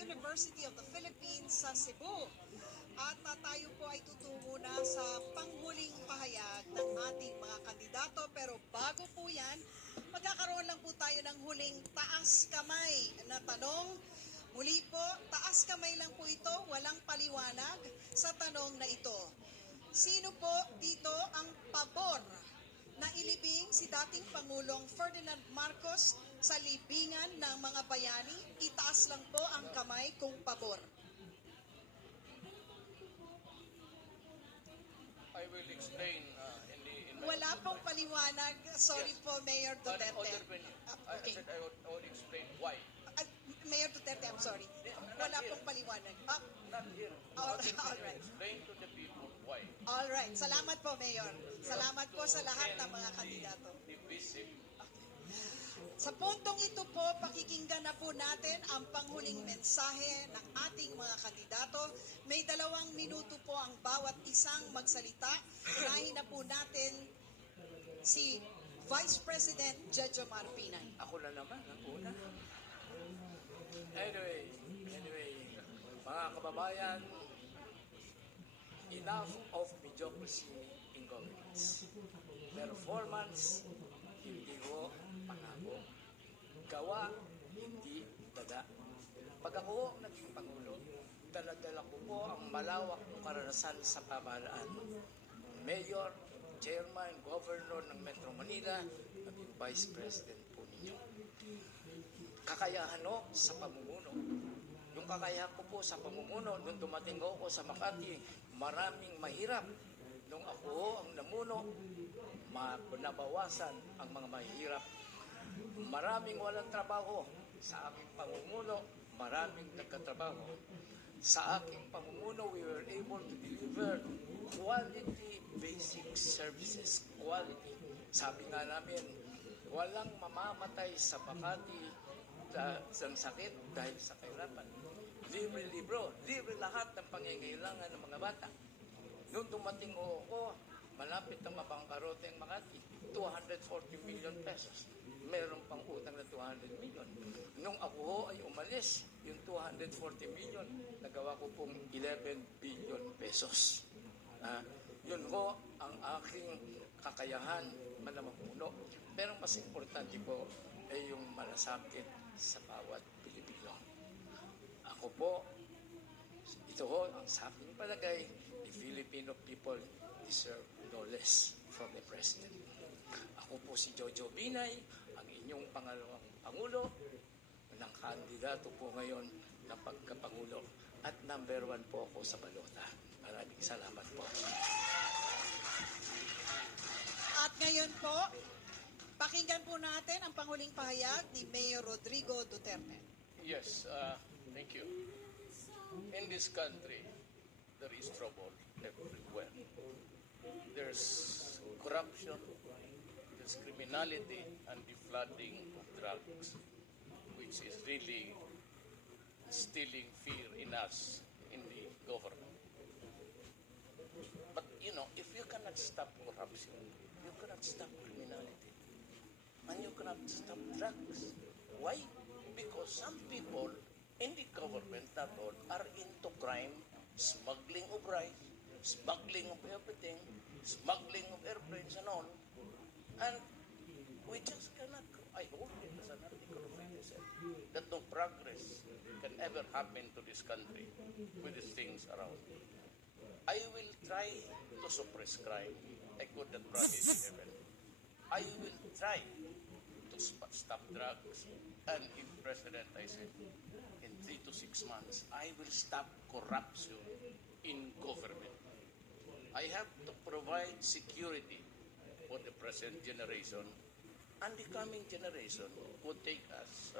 University of the Philippines sa Cebu. At tayo po ay tutungo na sa panghuling pahayag ng ating mga kandidato. Pero bago po yan, magkakaroon lang po tayo ng huling taas kamay na tanong. Muli po, taas kamay lang po ito, walang paliwanag sa tanong na ito. Sino po dito ang pabor na ilibing si dating Pangulong Ferdinand Marcos sa libingan ng mga bayani? Itaas lang po ang kamay kung pabor. I will explain in my Wala pong paliwanag. Sorry Yes. po, Mayor But Duterte. other venue. I Okay. said I would explain why. Mayor Duterte, I'm sorry. Wala pong paliwanag. Not here. All Other venue. right. Explain to the people why. All right. Salamat po, Mayor. Salamat po sa lahat ng mga kandidato. Divisive. Sa puntong ito po, pakikinggan na po natin ang panghuling mensahe ng ating mga kandidato. May 2 minuto po ang bawat isang magsalita. Unahin na po natin si Vice President Jojo Marpinay. Ako na naman, ang una. Anyway, mga kababayan, enough of mediocrity in governance. Performance, hindi ko pangako. Gawa, hindi dada. Pag ako naging Pangulo, daladala ko po ang malawak ng karanasan sa pamahalaan. Mayor, Chairman, Governor ng Metro Manila, naging Vice President po ninyo. Kakayahan no, sa pamumuno. Yung kakayahan ko po sa pamumuno, nung dumating ako sa Makati, maraming mahirap. Nung ako ang namuno, nabawasan ang mga mahirap. Maraming walang trabaho. Sa aking pamumuno, maraming nagkatrabaho. Sa aking pamumuno, we were able to deliver quality basic services. Quality. Sabi nga namin, walang mamamatay sa Makati ng sakit dahil sa kahirapan. Libre libro, libre lahat ng pangangailangan ng mga bata. Noong dumating ako, malapit na mabangkarote ang Makati, 240 million pesos. Meron pang utang na 200 million. Nung ako ay umalis, yung 240 million, nagawa ko pong 11 billion pesos. Yun ho ang aking kakayahan manamamuno. Pero mas importante po ay yung malasakit sa bawat Pilipino. Ako po, ito ho ang sa aking palagay, the Filipino people deserve no less from the President. Ako po si Jojo Binay, ang inyong pangalawang Pangulo, ng kandidato po ngayon ng pagkapangulo. At number 1 po ako sa balota. Maraming salamat po. At ngayon po, pakinggan po natin ang panghuling pahayag ni Mayor Rodrigo Duterte. Yes, thank you. In this country, there is trouble everywhere. There's corruption, there's criminality, and the flooding of drugs, which is really instilling fear in us, in the government. But, if you cannot stop corruption, you cannot stop criminality, and you cannot stop drugs. Why? Because some people in the government not all are into crime, smuggling of rice, smuggling of everything, smuggling of airplanes and all. And we just cannot, I hold it as an article of faith that no progress can ever happen to this country with these things around. I will try to suppress crime. I could not promise in heaven. I will try to stop drugs. And if President, I said, in 3 to 6 months, I will stop corruption in government. I have to provide security for the present generation, and the coming generation would take us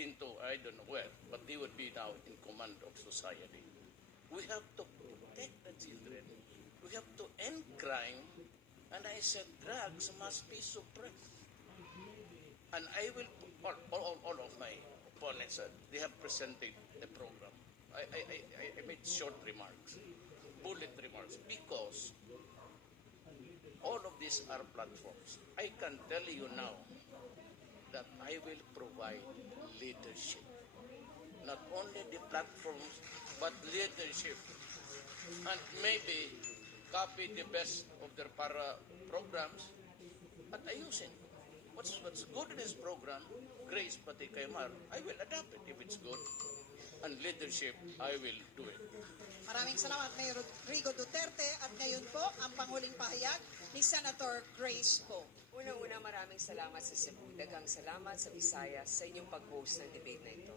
into, I don't know where, but they would be now in command of society. We have to protect the children. We have to end crime. And I said drugs must be suppressed. And I will, all of my opponents, they have presented the program. I made short remarks, bullet remarks, because all of these are platforms. I can tell you now that I will provide leadership. not only the platforms, but leadership. And maybe copy the best of their para programs at ayusin. What's good in this program, Grace pati kay Mar, I will adapt it if it's good. And leadership, I will do it. Maraming salamat, Mayor Rodrigo Duterte. At ngayon po, ang panghuling pahayag ni Senator Grace Poe. Unang-una, maraming salamat sa Cebu. Daghang salamat sa Visayas sa inyong pag-host ng debate na ito.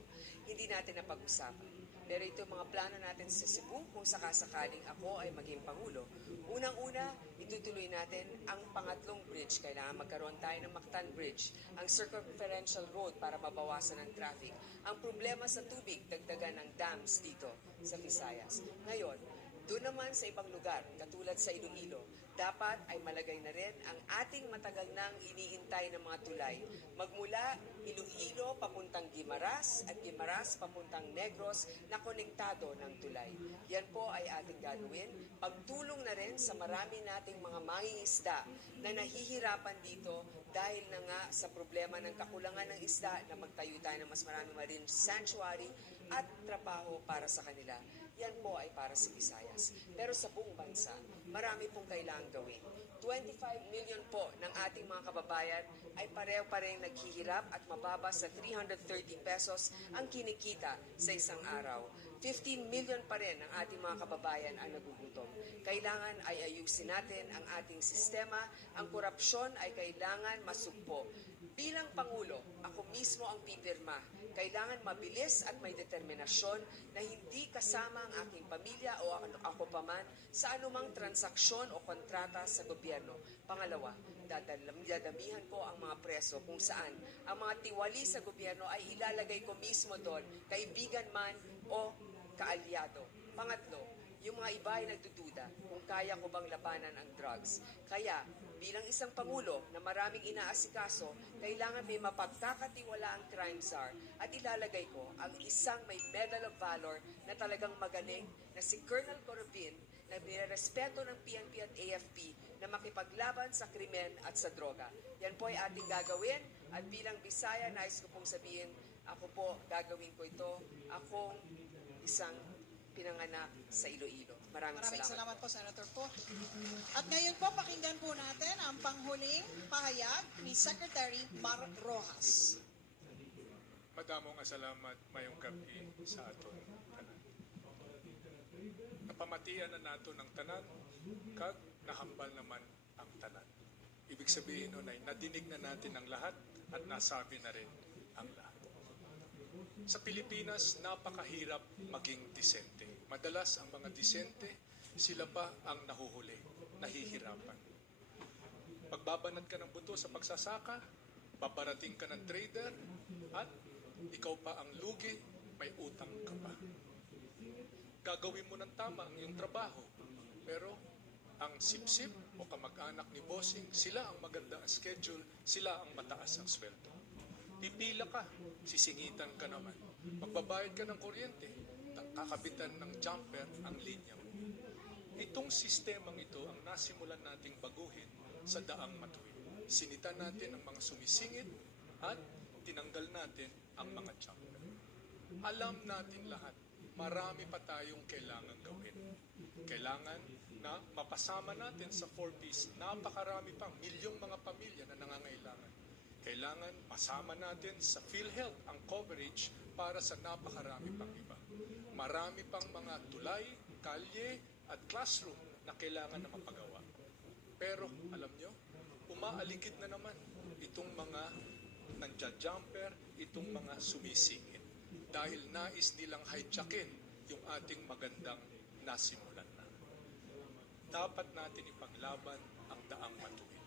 Hindi natin napag-usapan. Pero ito mga plano natin sa Cebu kung sakasakaling ako ay maging Pangulo. Unang-una, itutuloy natin ang pangatlong bridge. Kailangan magkaroon tayo ng Mactan Bridge, ang circumferential road para mabawasan ang traffic. Ang problema sa tubig, dagdagan ng dams dito sa Visayas. Ngayon, doon naman sa ibang lugar, katulad sa Iloilo, dapat ay malagay na rin ang ating matagal nang iniintay ng mga tulay. Magmula Iloilo papuntang Guimaras at Guimaras papuntang Negros na konektado ng tulay. Yan po ay ating gagawin. Pagtulong na rin sa marami nating mga mangingisda na nahihirapan dito dahil na nga sa problema ng kakulangan ng isda na magtayo tayo ng mas maraming marine sanctuary at trabaho para sa kanila. Yan po ay para sa Visayas. Pero sa buong bansa, marami pong kailangang gawin. 25 million po ng ating mga kababayan ay pareho-parehong naghihirap at mababa sa 330 pesos ang kinikita sa isang araw. 15 million pa rin ang ating mga kababayan ang nagugutom. Kailangan ay ayusin natin ang ating sistema. Ang korupsyon ay kailangan masugpo. Bilang Pangulo, ako mismo ang pipirma. Kailangan mabilis at may determinasyon na hindi kasama ang aking pamilya o ako paman sa anumang transaksyon o kontrata sa gobyerno. Pangalawa, dadamihan ko ang mga preso kung saan ang mga tiwali sa gobyerno ay ilalagay ko mismo doon, kaibigan man o kaalyado. Pangatlo, yung mga iba ay nagdududa kung kaya ko bang labanan ang drugs. Kaya, bilang isang Pangulo na maraming inaasikaso, kailangan may mapagkakatiwala ang crime czar at ilalagay ko ang isang may Medal of Valor na talagang magaling na si Colonel Corobin na nirespeto ng PNP at AFP na makipaglaban sa krimen at sa droga. Yan po ay ating gagawin at bilang Bisaya, nais ko pong sabihin, ako po gagawin ko ito. Akong isang pinanganak sa Iloilo. Maraming salamat po, Senator Po. At ngayon po, pakinggan po natin ang panghuling pahayag ni Secretary Mar Rojas. Madamong salamat mayong gabi sa aton tanan. Napamatian na nato ng tanan, kag nahambal naman ang tanan. Ibig sabihin nun ay nadinig na natin ang lahat at nasabi na rin ang lahat. Sa Pilipinas, napakahirap maging disente. Madalas ang mga disente, sila pa ang nahuhuli, nahihirapan. Pagbabanat ka ng buto sa pagsasaka, babarating ka ng trader, at ikaw pa ang lugi, may utang ka pa. Gagawin mo ng tama ang iyong trabaho, pero ang sipsip o kamag-anak ni bossing, sila ang maganda ang schedule, sila ang mataas ang sweldo. Pipila ka, sisingitan ka naman. Magbabayad ka ng kuryente, kakabitan ng jumper ang linya mo. Itong sistemang ito ang nasimulan nating baguhin sa daang matuwid. Sinita natin ang mga sumisingit at tinanggal natin ang mga jumper. Alam natin lahat, marami pa tayong kailangan gawin. Kailangan na mapasama natin sa 4Ps, napakarami pang milyong mga pamilya na nangangailangan. Kailangan masama natin sa PhilHealth ang coverage para sa napakarami pang iba. Marami pang mga tulay, kalye at classroom na kailangan na mapagawa. Pero alam nyo, umaaligid na naman itong mga nandiya-jumper, itong mga sumisingit. Dahil nais nilang hijackin yung ating magandang nasimulan na. Dapat natin ipaglaban ang daang matuwid.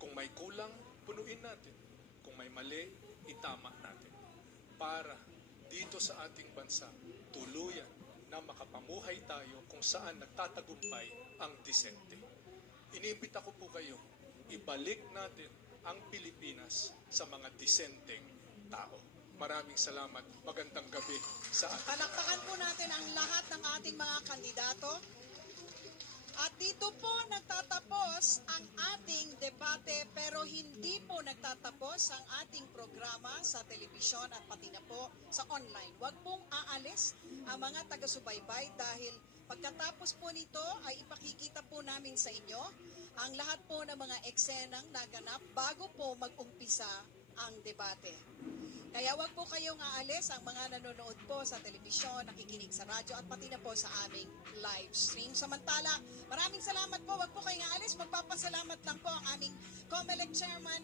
Kung may kulang, punuin natin. Kung may mali, itama natin. Para dito sa ating bansa, tuluyan na makapamuhay tayo kung saan nagtatagumpay ang disente. Iniimbita ko po kayo, ibalik natin ang Pilipinas sa mga disenteng tao. Maraming salamat. Magandang gabi sa ating Palakpakan po natin ang lahat ng ating mga kandidato. At Dito po nagtatapos ang ating debate pero hindi po nagtatapos ang ating programa sa telebisyon at pati na po sa online. Huwag pong aalis ang mga taga-subaybay dahil pagkatapos po nito ay ipakikita po namin sa inyo ang lahat po ng mga eksenang naganap bago po mag-umpisa ang debate. Kaya wag po kayong aalis ang mga nanonood po sa telebisyon, nakikinig sa radyo at pati na po sa aming live stream. Samantala, maraming salamat po. Wag po kayong aalis. Magpapasalamat lang po ang aming COMELEC Chairman